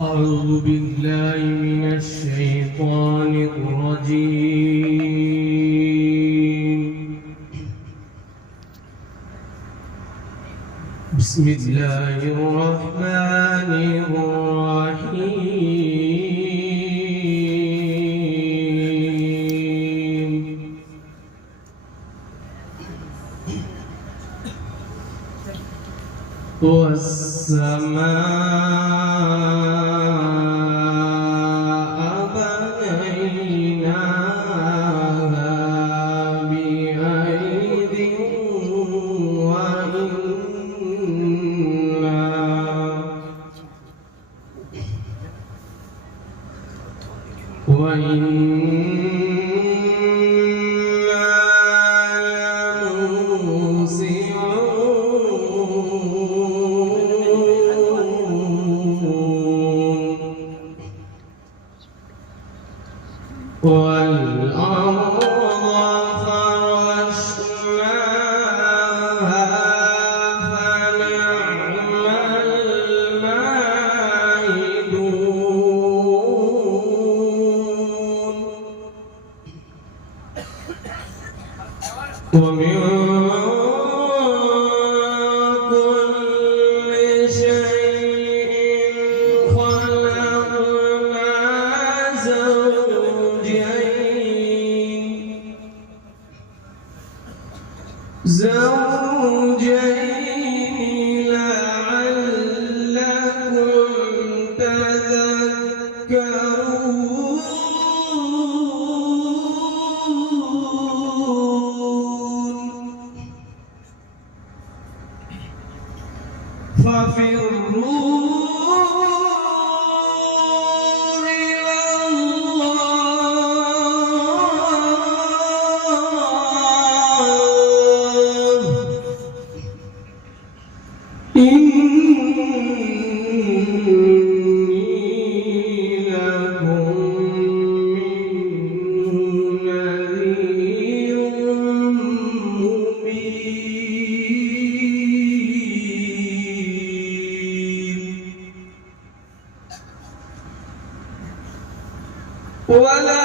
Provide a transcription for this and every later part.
أعوذ بالله من الشيطان الرجيم. بسم الله الرحمن الرحيم. والسماء بنيناها بأيد وإنا لموسعون والأرض فرشناها فنعم الماهدون ومن كل شيء خلقنا زوجين لعلكم تذكرون ففروا إني لكم منه نذير مبين ولا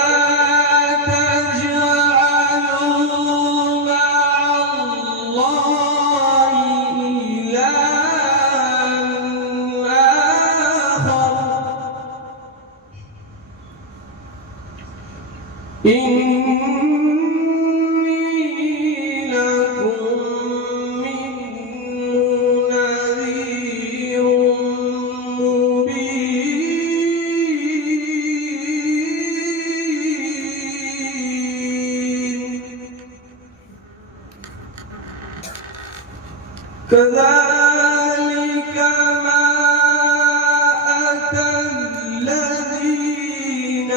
إني لكم منه نذير مبين كذلك ما أتى الذين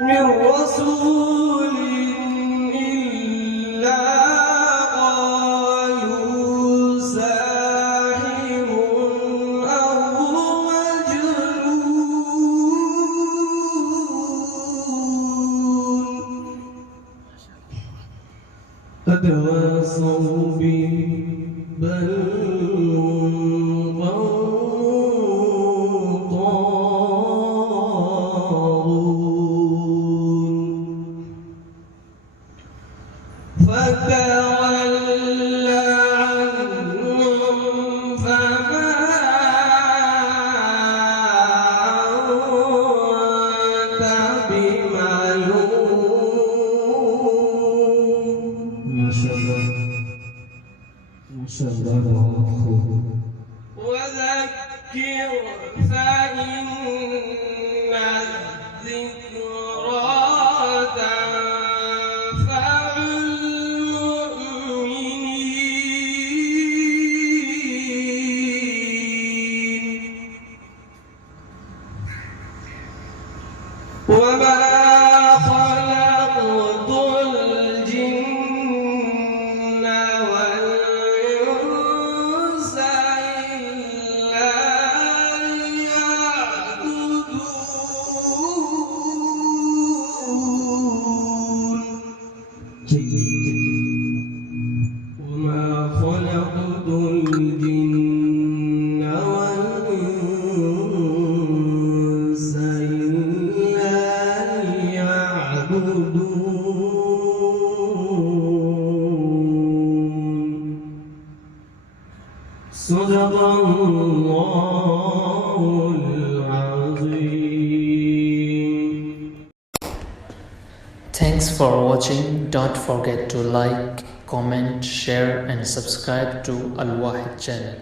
من رسول إلا قالوا ساحر أو مجنون أتواصوا به بل هم قوم فتول عنهم فما أنت بملوم ما شاء الله ما شاء الله وذكر فإن الذكرى وما خلقت الجن والإنس إلا ليعبدون الجن والإنس إلا ليعبدون صدق الله العظيم. Thanks for watching. Don't forget to like, comment, share and subscribe to Al Wahid channel.